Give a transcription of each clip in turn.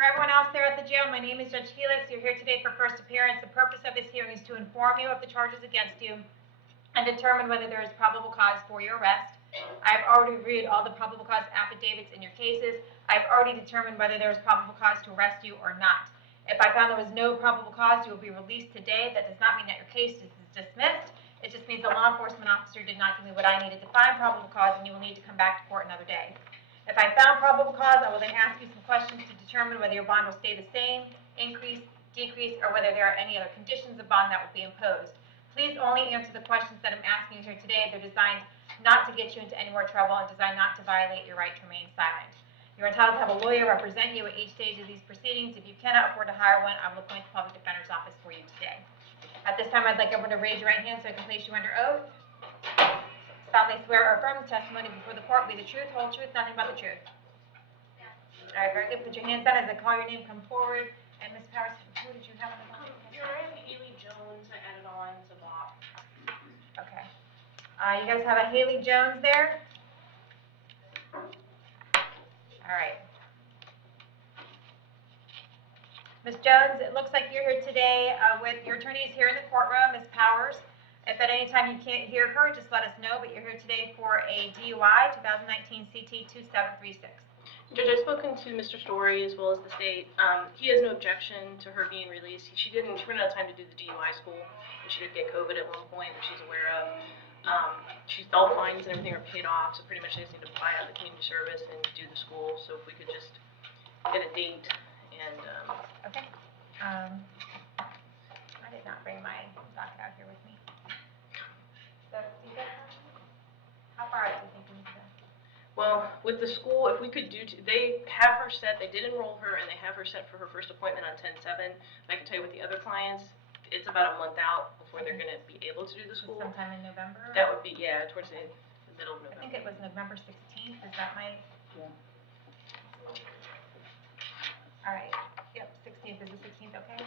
For everyone else there at the jail, my name is Judge Healis. You're here today for first appearance. The purpose of this hearing is to inform you of the charges against you and determine whether there is probable cause for your arrest. I've already reviewed all the probable cause affidavits in your cases. I've already determined whether there is probable cause to arrest you or not. If I found there was no probable cause, you will be released today. That does not mean that your case is dismissed. It just means the law enforcement officer did not give me what I needed to find probable cause, and you will need to come back to court another day. If I found probable cause, I will then ask you some questions to determine whether your bond will stay the same, increase, decrease, or whether there are any other conditions of bond that will be imposed. Please only answer the questions that I'm asking you here today. They're designed not to get you into any more trouble and designed not to violate your right to remain silent. You're entitled to have a lawyer represent you at each stage of these proceedings. If you cannot afford to hire one, I will appoint the public defender's office for you today. At this time, I'd like everyone to raise your right hand so I can place you under oath. Solemnly swear or affirm the testimony before the court will be the truth, whole truth, nothing but the truth. All right, very good. Put your hands down as I call your name. Come forward. And Ms. Powers, who did you have on the phone? You're in Haley Jones. I added on to Bob. Okay. You guys have a Haley Jones there? All right. Ms. Jones, it looks like you're here today with your attorney is here in the courtroom, Ms. Powers. If at any time you can't hear her, just let us know, but you're here today for a DUI, 2019 CT 2736. Judge, I've spoken to Mr. Story as well as the state. He has no objection to her being released. She ran out of time to do the DUI school, and she did get COVID at one point, which she's aware of. She's all fines and everything are paid off, so pretty much she just need to buy out the community service and do the school. So if we could just get a date and... Okay. I did not bring my docket out here with me. So, do you guys how far out do you think we need to go? Well, with the school, if we could they have her set, they did enroll her, and they have her set for her first appointment on 10/7. I can tell you with the other clients, it's about a month out before they're going to be able to do the school. Sometime in November? That would be, yeah, towards the middle of November. I think it was November 16th. Is that my? Yeah. All right. Yep, 16th. Is the 16th okay?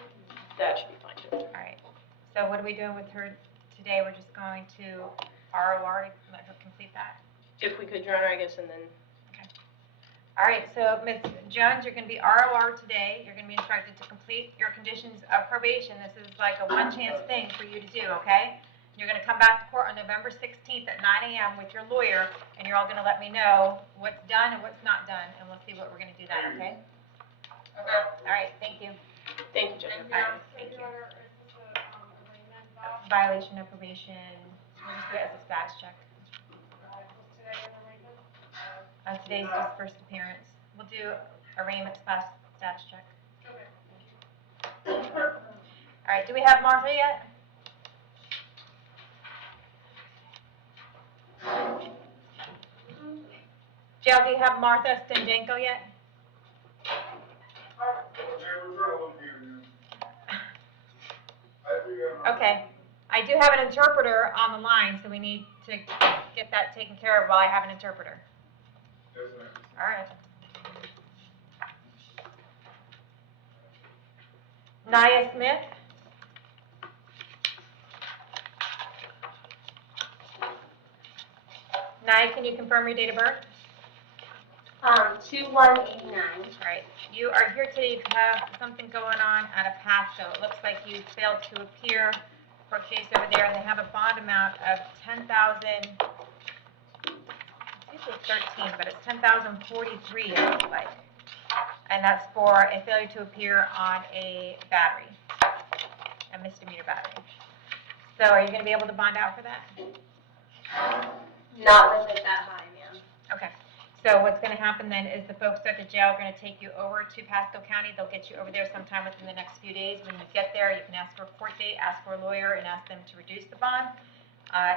That should be fine, too. All right. So what are we doing with her today? We're just going to ROR to let her complete that? If we could, Your Honor, I guess, and then... Okay. All right, so Ms. Jones, you're going to be ROR today. You're going to be instructed to complete your conditions of probation. This is like a one-chance thing for you to do, okay? You're going to come back to court on November 16th at 9 a.m. with your lawyer, and you're all going to let me know what's done and what's not done, and we'll see what we're going to do then, okay? Okay. All right, thank you. Thank you, Judge. All right, thank you. Violation of probation. We'll just do it as a status check. Today's just first appearance. We'll do arraignment slash status check. Okay. All right, do we have Martha yet? Jail, do you have Martha Stanco yet? Okay. I do have an interpreter on the line, so we need to get that taken care of while I have an interpreter. Yes, ma'am. All right. Nia Smith. Nia, can you confirm your date of birth? 2189. All right. You are here today to have something going on at a Pasco. It looks like you failed to appear for a case over there, and they have a bond amount of $10,000. It's usually 13, but it's 10,043. It looks like, and that's for a failure to appear on a battery, a misdemeanor battery. So, are you going to be able to bond out for that? Not with it that high, ma'am. Okay. So what's going to happen then is the folks at the jail are going to take you over to Pasco County. They'll get you over there sometime within the next few days. When you get there, you can ask for a court date, ask for a lawyer, and ask them to reduce the bond.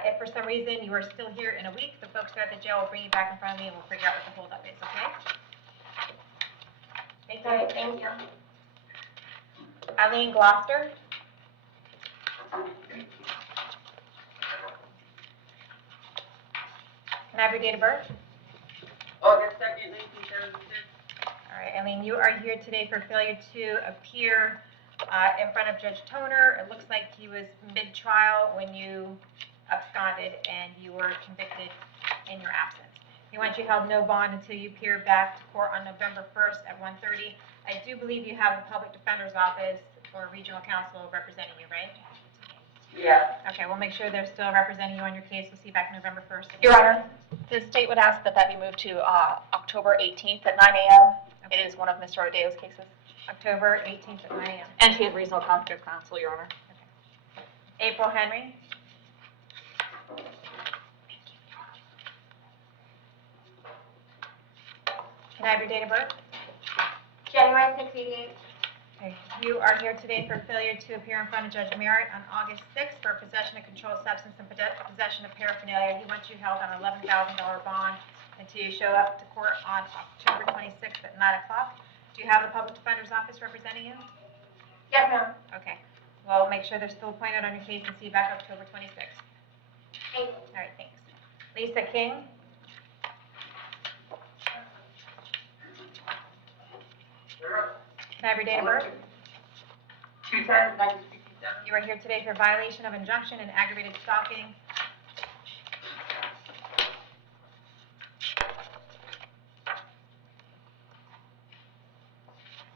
If for some reason you are still here in a week, the folks at the jail will bring you back in front of me and we'll figure out what the holdup is, okay? Thank you. All right, thank you. Eileen Gloucester. Can I have your date of birth? August 2nd, 1976. All right, Eileen, you are here today for failure to appear in front of Judge Toner. It looks like he was mid-trial when you absconded and you were convicted in your absence. He wants you held no bond until you appear back to court on November 1st at 1:30. I do believe you have the public defender's office or regional counsel representing you, right? Yeah. Okay, we'll make sure they're still representing you on your case. We'll see you back November 1st. Your Honor, the state would ask that that be moved to October 18th at 9 a.m. Okay. It is one of Mr. Odeo's cases. October 18th at 9 a.m. And he has reasonable conflict of counsel, Your Honor. April Henry. Can I have your date of birth? January 688. Okay, you are here today for failure to appear in front of Judge Merritt on August 6th for possession of controlled substance and possession of paraphernalia. He wants you held on an $11,000 bond until you show up to court on October 26th at 9 o'clock. Do you have the public defender's office representing you? Yes, ma'am. Okay, well, make sure they're still appointed on your case and see you back October 26th. Thank you. All right, thanks. Lisa King. Can I have your date of birth? 2/10/1967. You are here today for violation of injunction and aggravated stalking.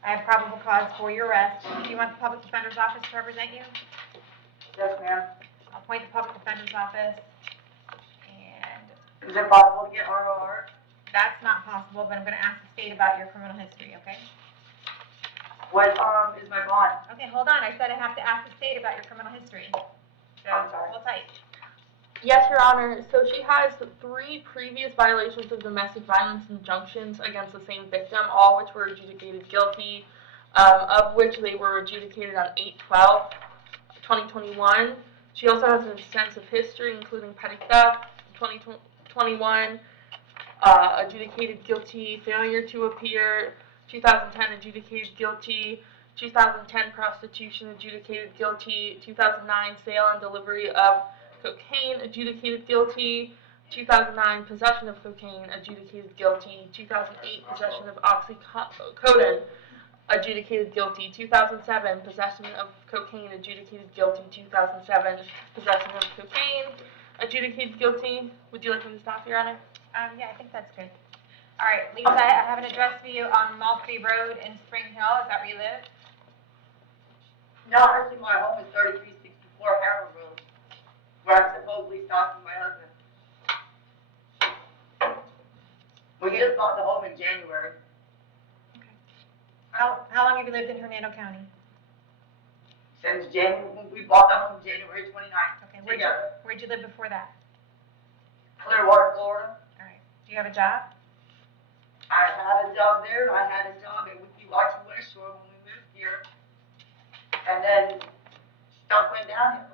I have probable cause for your arrest. Do you want the public defender's office to represent you? Yes, ma'am. I'll appoint the public defender's office. And Is it possible to get ROR? that's not possible, but I'm going to ask the state about your criminal history, okay? What is my bond? Okay, hold on. I said I have to ask the state about your criminal history. So, I'm sorry. hold tight. Yes, Your Honor. So she has 3 previous violations of domestic violence injunctions against the same victim, all which were adjudicated guilty, of which they were adjudicated on 8/12/2021. She also has an extensive history, including petty theft, 2021, adjudicated guilty, failure to appear, 2010 adjudicated guilty, 2010 prostitution adjudicated guilty, 2009 sale and delivery of cocaine adjudicated guilty, 2009 possession of cocaine adjudicated guilty, 2008 possession of oxycodone adjudicated guilty, 2007 possession of cocaine adjudicated guilty, 2007 possession of cocaine adjudicated guilty. Would you like me to stop, Your Honor? Yeah, I think that's good. All right, Lisa, I have an address for you on Maltby Road in Spring Hill. Is that where you live? No, actually, my home is 3364 Harold Road, where I'm supposedly stalking my husband. We just bought the home in January. How long have you lived in Hernando County? Since January, we bought the home January 29th. Okay, Together. where'd you live before that? Clearwater, Florida. All right. Do you have a job? I had a job there. I had a job at Wiki Watching West Shore when we moved here. And then stuff went downhill.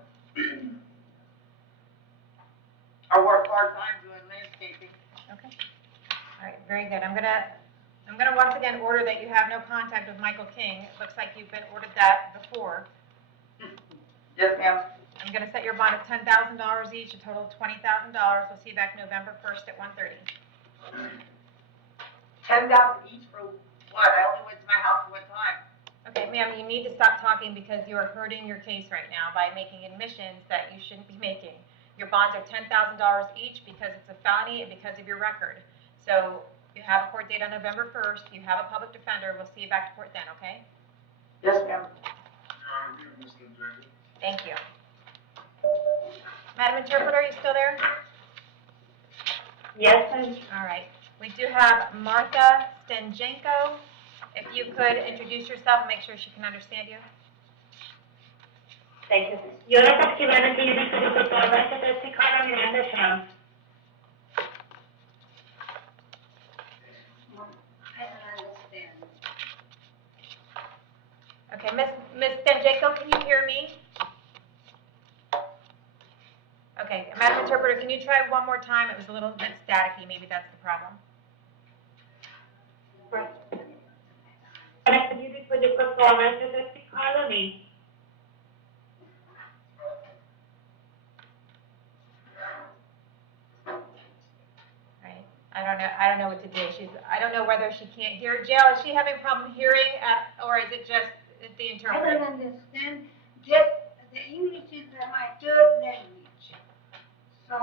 I work part-time doing landscaping. Okay. All right, very good. I'm gonna once again order that you have no contact with Michael King. It looks like you've been ordered that before. Yes, ma'am. I'm gonna set your bond at $10,000 each, a total of $20,000. We'll see you back November 1st at 1:30. 10,000 each for what? I only went to my house one time. Okay, ma'am, you need to stop talking because you are hurting your case right now by making admissions that you shouldn't be making. Your bonds are $10,000 each because it's a felony and because of your record. So you have a court date on November 1st. You have a public defender. We'll see you back to court then, okay? Yes, ma'am. Thank you. Madam Interpreter, are you still there? Yes, ma'am. All right. We do have Martha Stanco. If you could introduce yourself and make sure she can understand you. Thank you. Yo no posiblemente yo necesito toda esta testificar mi rendición. I don't understand. Okay, Miss Stanco, can you hear me? Okay, Madam Interpreter, can you try one more time? It was a little bit staticky. Maybe that's the problem. Para pedir después de propiamente testificar a mí. Right. I don't know what to do. I don't know whether she can't hear. Jill, is she having a problem hearing or is it just the I interpreter? don't understand. Just the English is my third language. So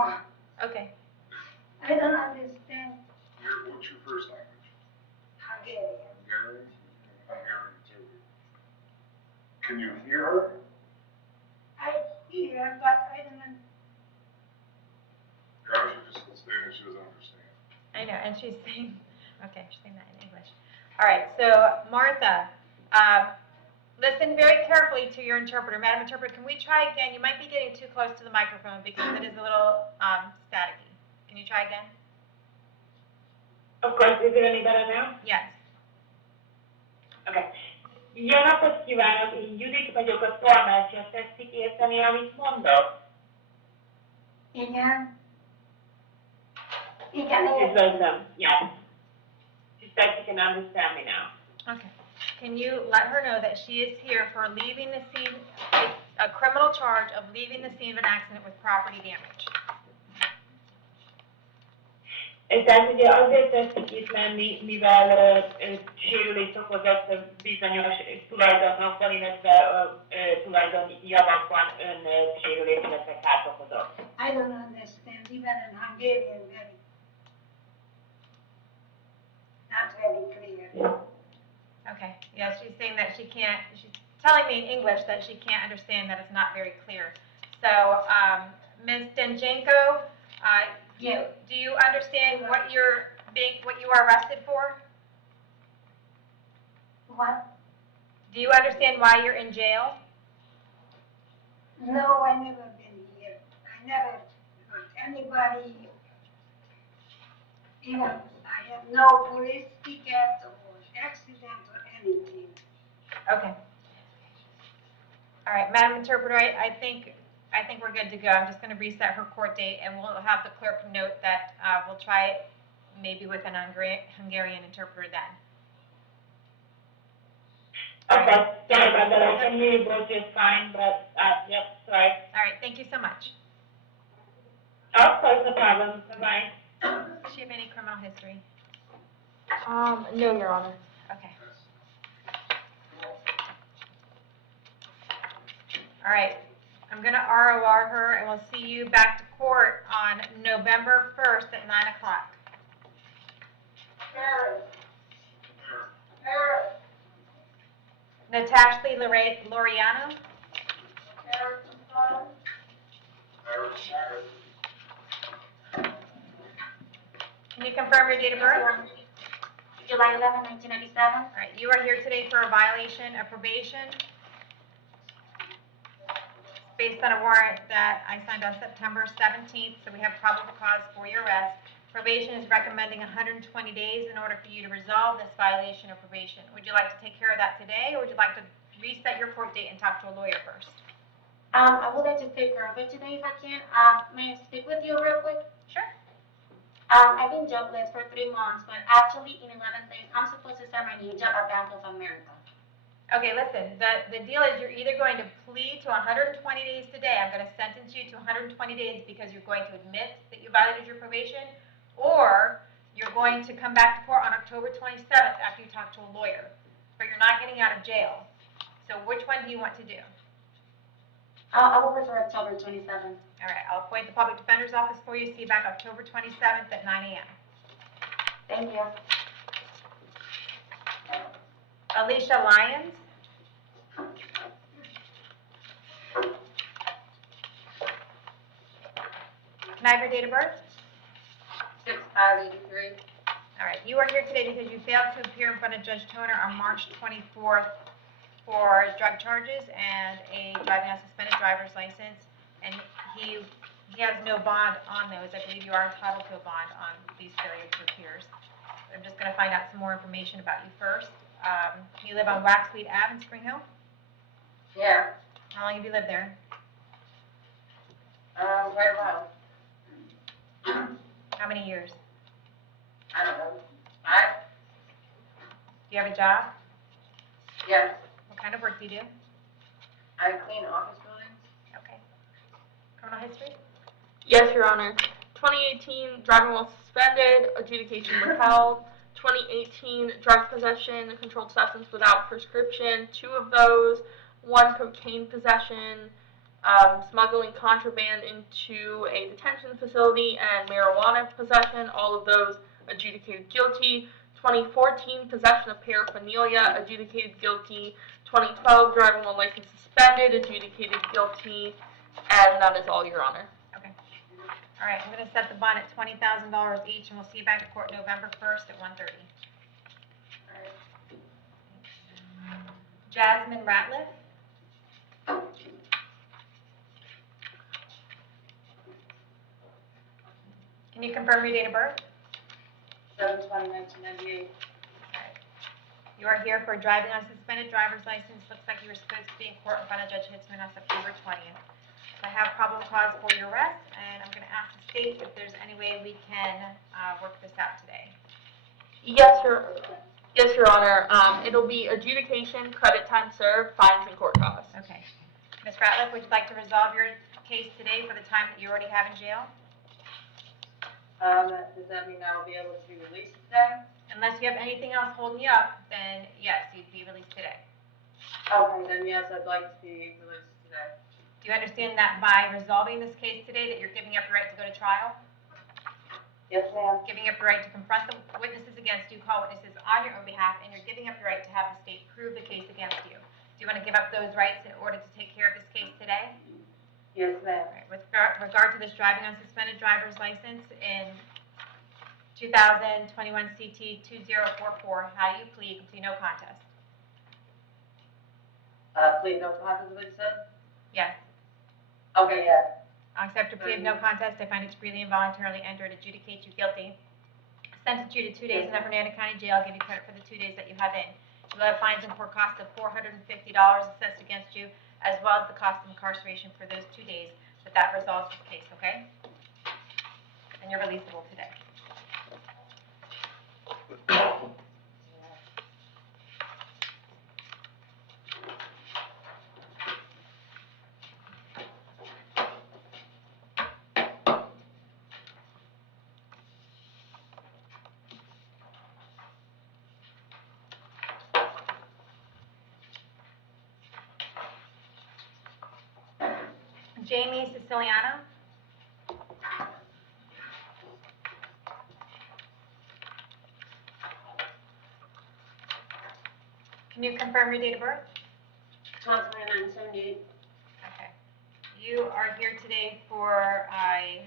Okay. I don't understand. What's your first language? Hungarian. Hungarian? Hungarian too. Can you hear her? I hear, but I don't know. Or she just saying that she doesn't understand? I know, and she's saying, okay, she's saying that in English. All right, so Martha, listen very carefully to your interpreter. Madam Interpreter, can we try again? You might be getting too close to the microphone because it is a little staticky. Can you try again? Of course, is it any better now? Yes. Okay. Jó napot kívánok, én Judit vagyok, a tolmácsa. Tetszik érteni, amit mondok? Igen. Igen, Üdvözlöm. Yes. She said she can understand me now. Okay. Can you let her know that she is here for leaving the scene, a criminal charge of leaving the scene of an accident with property damage? Tehát ugye azért tetszik itt lenni, mivel sérülést okozott bizonyos tulajdonokban, illetve tulajdoni javakban ön sérülést, illetve kárt okozott. I don't understand, even in Hungarian, very, not very clear. Okay. Yeah, she's saying that she's telling me in English that she can't understand, that it's not very clear. So, Ms. Denjenko, Yes. do you understand what you are arrested for? What? Do you understand why you're in jail? No, I never been here. I never hurt anybody. Even I have no police ticket or accident or anything. Okay. All right, Madam Interpreter, I think we're good to go. I'm just going to reset her court date, and we'll have the clerk note that we'll try it maybe with an Hungarian interpreter then. Okay, sorry about that. I can hear you both just fine, but yep, sorry. All right, thank you so much. Of course, no problem. Bye-bye. Does she have any criminal history? No, Your Honor. Okay. All right, I'm going to ROR her, and we'll see you back to court on November 1st at 9 o'clock. Natasha Loreal. Can you confirm your date of birth? July 11, 1997. All right, you are here today for a violation of probation based on a warrant that I signed on September 17th, so we have probable cause for your arrest. Probation is recommending 120 days in order for you to resolve this violation of probation. Would you like to take care of that today, or would you like to reset your court date and talk to a lawyer first? I would like to take care of it today if I can. May I speak with you real quick? Sure. I've been jobless for 3 months, but actually in 11 days, I'm supposed to start my new job at Bank of America. Okay, listen, the deal is you're either going to plead to 120 days today, I'm going to sentence you to 120 days because you're going to admit that you violated your probation, or you're going to come back to court on October 27th after you talk to a lawyer, but you're not getting out of jail. So which one do you want to do? I will prefer October 27th. All right, I'll appoint the public defender's office for you. See you back October 27th at 9 a.m. Thank you. Alicia Lyons. Can I have your date of birth? 6/5/83. All right, you are here today because you failed to appear in front of Judge Toner on March 24th for drug charges and a driving on suspended driver's license, and he has no bond on those. I believe you are entitled to a bond on these failure to appears. I'm just going to find out some more information about you first. You live on Waxweed Ave in Spring Hill? Yeah, How long have you lived there? right around, How many years? I don't know, 5? Do you have a job? Yes, What kind of work do you do? I clean office buildings. Okay. Criminal history? Yes, Your Honor. 2018, driving while suspended, adjudication withheld. 2018, drug possession, controlled substance without prescription, 2 of those, 1 cocaine possession, smuggling contraband into a detention facility, and marijuana possession, all of those adjudicated guilty. 2014, possession of paraphernalia, adjudicated guilty. 2012, driving while license suspended, adjudicated guilty. And that is all, Your Honor. Okay. All right, I'm going to set the bond at $20,000 each, and we'll see you back at court November 1st at 1:30. Jasmine Ratliff. Can you confirm your date of birth? 7/20/1998. You are here for driving on a suspended driver's license. Looks like you were supposed to be in court in front of Judge Hitzman on September 20th. I have probable cause for your arrest, and I'm going to ask the state if there's any way we can work this out today. Yes, Your Honor. It'll be adjudication, credit time served, fines, and court costs. Okay. Ms. Ratliff, would you like to resolve your case today for the time that you already have in jail? Does that mean I will be able to be released today? Unless you have anything else holding you up, then yes, you'd be released today. Okay, then yes, I'd like to be released today. Do you understand that by resolving this case today, that you're giving up your right to go to trial? Yes, ma'am. Giving up your right to confront the witnesses against you, call witnesses on your own behalf, and you're giving up your right to have the state prove the case against you. Do you want to give up those rights in order to take care of this case today? Yes, ma'am. All right. With regard to this driving on suspended driver's license in 2021 CT 2044, how do you plead? Complete no contest. Please, no contest, what you said? Yes. Okay, yeah. I'll accept your plea of no contest. I find it freely and voluntarily entered, adjudicate you guilty. Sentence you to 2 days in the Hernando County Jail. I'll give you credit for the 2 days that you have in. You will have fines and court costs of $450 assessed against you, as well as the cost of incarceration for those 2 days. But that resolves this case, okay? And you're releasable today. Jamie Siciliano. Can you confirm your date of birth? 12/29/78. Okay. You are here today for a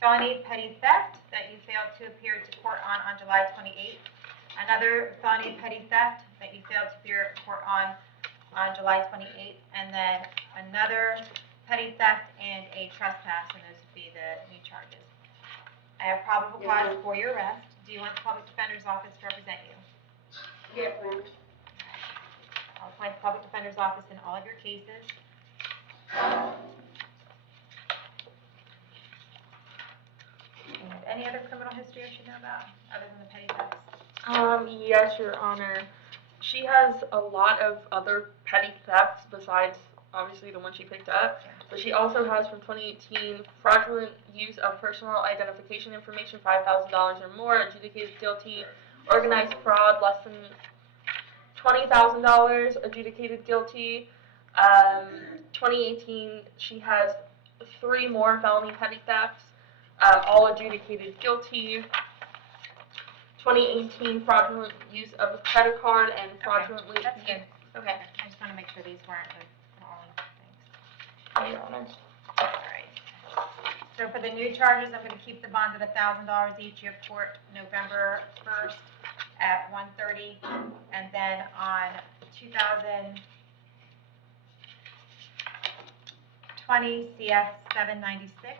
felony petty theft that you failed to appear to court on July 28th. Another felony petty theft that you failed to appear at court on July 28th. And then another petty theft and a trespass, and those would be the new charges. I have probable cause for your arrest. Do you want the public defender's office to represent you? Yes, ma'am. I'll appoint the public defender's office in all of your cases. And any other criminal history I should know about, other than the petty thefts? Yes, Your Honor. She has a lot of other petty thefts besides, obviously, the one she picked up. But she also has, from 2018, fraudulent use of personal identification information, $5,000 or more, adjudicated guilty. Organized fraud, less than $20,000, adjudicated guilty. 2018, she has 3 more felony petty thefts, all adjudicated guilty. 2018, fraudulent use of a credit card and fraudulently. That's good. Okay. I just want to make sure these weren't the wrong things. Your Honor. All right. So for the new charges, I'm going to keep the bonds at $1,000 each. You have court November 1st at 1:30, and then on 2020 CF 796.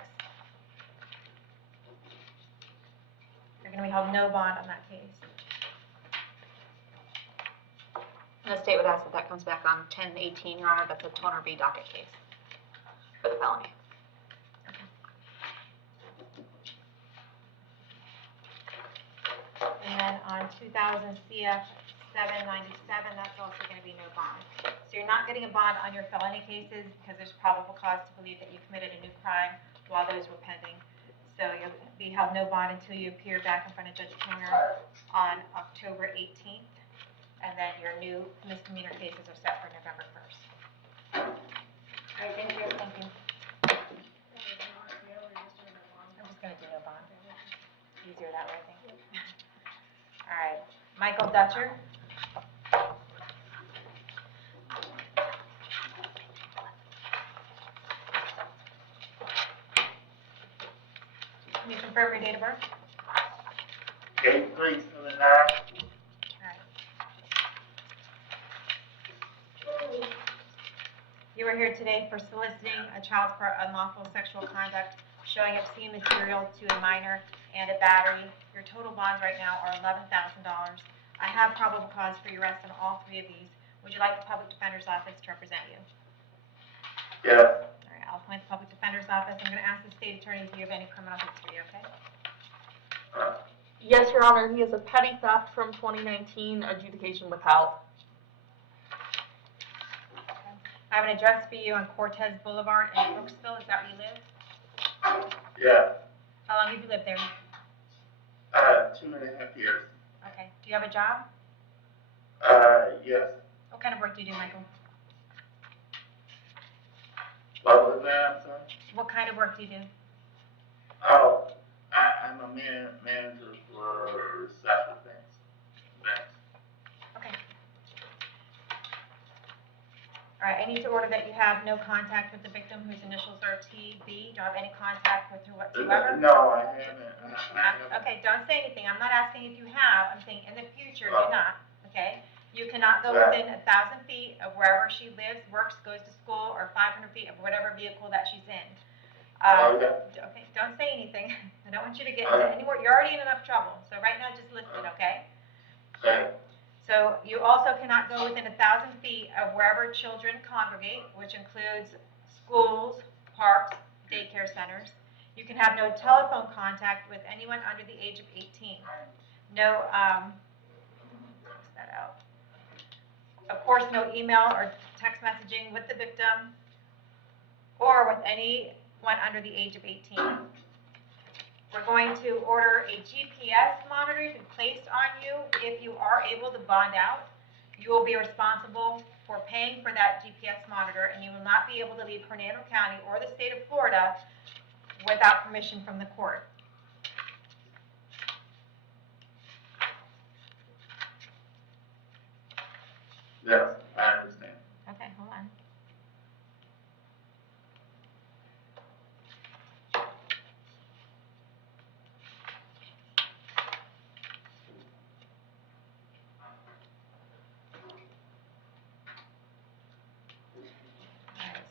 You're going to be held no bond on that case. And the state would ask that that comes back on 10/18, Your Honor. That's a Toner B docket case for the felony. And then on 2000 CF 797, that's also going to be no bond. So you're not getting a bond on your felony cases because there's probable cause to believe that you committed a new crime while those were pending. So you'll be held no bond until you appear back in front of Judge Kinger on October 18th. And then your new misdemeanor cases are set for November 1st. All right, thank you. Thank you. I'm just going to do no bond. easier that way, I think. All right, Michael Dutcher. Can you confirm your date of birth? 8379. You are here today for soliciting a child for unlawful sexual conduct, showing obscene material to a minor, and a battery. Your total bonds right now are $11,000. I have probable cause for your arrest on all three of these. Would you like the public defender's office to represent you? Yes. All right, I'll appoint the public defender's office. I'm going to ask the state attorney if you have any criminal history, okay? Yes, Your Honor, he has a petty theft from 2019, adjudication withheld. I have an address for you on Cortez Boulevard in Brooksville. Is that where you live? Yeah. How long have you lived there? 2.5 years. Okay. Do you have a job? Yes. What kind of work do you do, Michael? What was that, I'm sorry? What kind of work do you do? Oh, I'm a manager for several things. Banks. Okay. All right, I need to order that you have no contact with the victim whose initials are TB. Do you have any contact with her whatsoever? No, I haven't. Okay, don't say anything. I'm not asking if you have. I'm saying in the future, do not, okay? You cannot go within 1,000 feet of wherever she lives, works, goes to school, or 500 feet of whatever vehicle that she's in. Okay, don't say anything. I don't want you to get into any more. You're already in enough trouble, so right now just listen, okay? Okay. So you also cannot go within 1,000 feet of wherever children congregate, which includes schools, parks, daycare centers. You can have no telephone contact with anyone under the age of 18. No, cross that out. Of course, no email or text messaging with the victim or with anyone under the age of 18. We're going to order a GPS monitor to be placed on you. If you are able to bond out, you will be responsible for paying for that GPS monitor, and you will not be able to leave Hernando County or the state of Florida without permission from the court. Yes, I understand. Okay, hold on.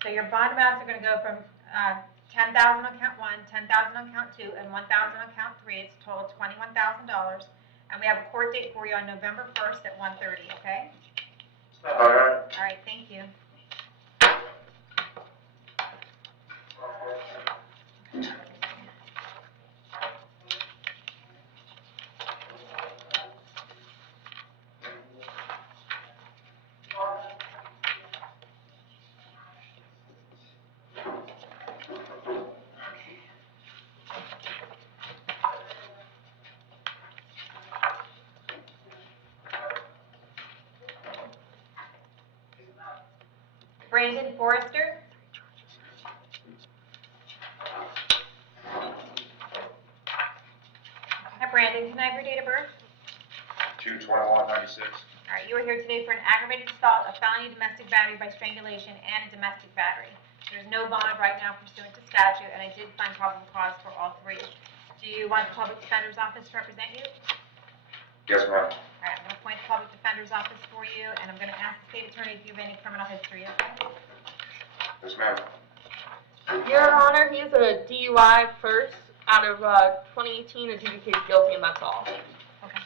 So your bond amounts are going to go from 10,000 on count 1, 10,000 on count 2, and 1,000 on count 3. It's a total of $21,000. And we have a court date for you on November 1st at 1:30, okay? All right. All right, thank you. Brandon Forrester. Hi, Brandon. Can I have your date of birth? 2/21/96. All right, you are here today for an aggravated assault, a felony domestic battery by strangulation, and a domestic battery. There's no bond right now pursuant to statute, and I did find probable cause for all three. Do you want the public defender's office to represent you? Yes, ma'am. All right, I'm going to appoint the public defender's office for you, and I'm going to ask the state attorney if you have any criminal history, okay? Yes, ma'am. Your Honor, he has a DUI first out of 2018, adjudicated guilty, and that's all. Okay.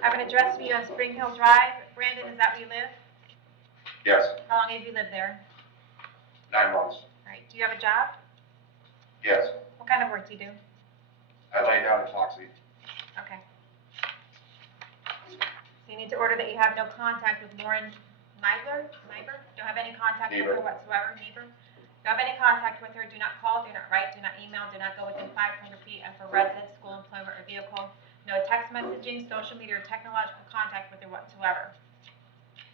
I have an address for you on Spring Hill Drive. Brandon, is that where you live? Yes. How long have you lived there? 9 months. All right, do you have a job? Yes. What kind of work do you do? I lay down epoxy. Okay. So you need to order that you have no contact with Lauren Niebuhr? Don't have any contact with her Niebuhr. whatsoever, Niebuhr? Don't have any contact with her, do not call, do not write, do not email, do not go within 500 feet of her residence, school, employment, or vehicle. No text messaging, social media, or technological contact with her whatsoever.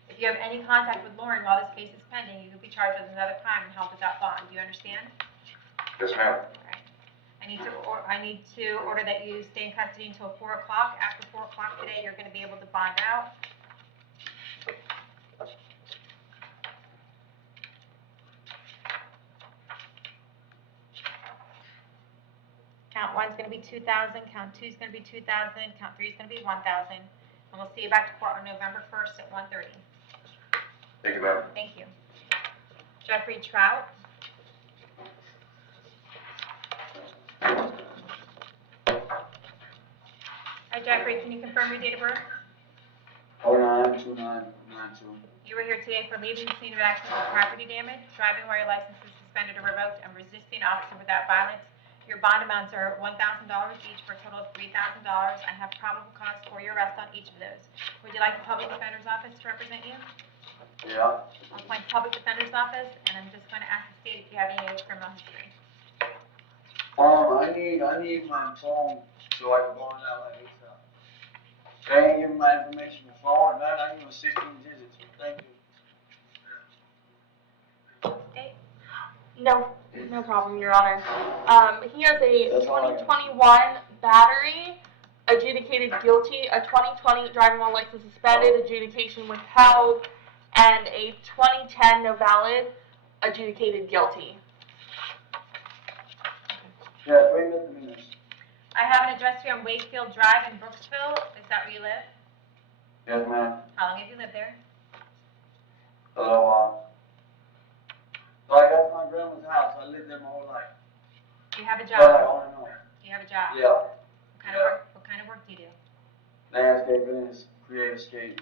If you have any contact with Lauren while this case is pending, you could be charged with another crime and held without bond. Do you understand? Yes, ma'am. Alright. I need to order that you stay in custody until 4 o'clock. After 4 o'clock today, you're gonna be able to bond out. Count one's gonna be 2,000, count two's gonna be 2,000, count three's gonna be 1,000. And we'll see you back to court on November 1st at 1:30. Thank you, ma'am. Thank you. Jeffrey Trout. Hi Jeffrey, can you confirm your date of birth? 092992. You were here today for leaving the scene of accident with property damage, driving while your license is suspended or revoked, and resisting an officer without violence. Your bond amounts are $1,000 each for a total of $3,000. I have probable cause for your arrest on each of those. Would you like the public defender's office to represent you? Yeah. I'll appoint the public defender's office, and I'm just going to ask the state if you have any criminal history. I need my phone so I can go on that like ASAP. They ain't giving my information before and that. I need my 16 digits. Thank you. State? No problem, Your Honor. He has a That's all I got. 2021 battery, adjudicated guilty, a 2020 driving while license suspended, adjudication withheld, and a 2010 no valid, adjudicated guilty. Yeah, 3 misdemeanors. I have an address here on Wakefield Drive in Brooksville. Is that where you live? Yes, ma'am. How long have you lived there? Hello, like that's my grandma's house. I lived there my whole life. Do you have a But I job? only know. Do you have a job? Yeah. What kind of work do you do? Landscaping is creative skate.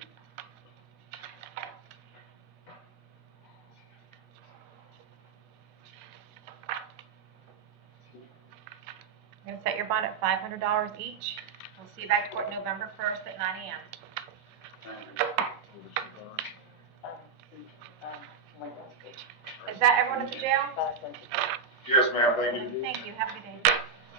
I'm going to set your bond at $500 each. We'll see you back to court November 1st at 9 a.m. Is that everyone at the jail? Yes, ma'am, thank you. Thank you. Have a good day.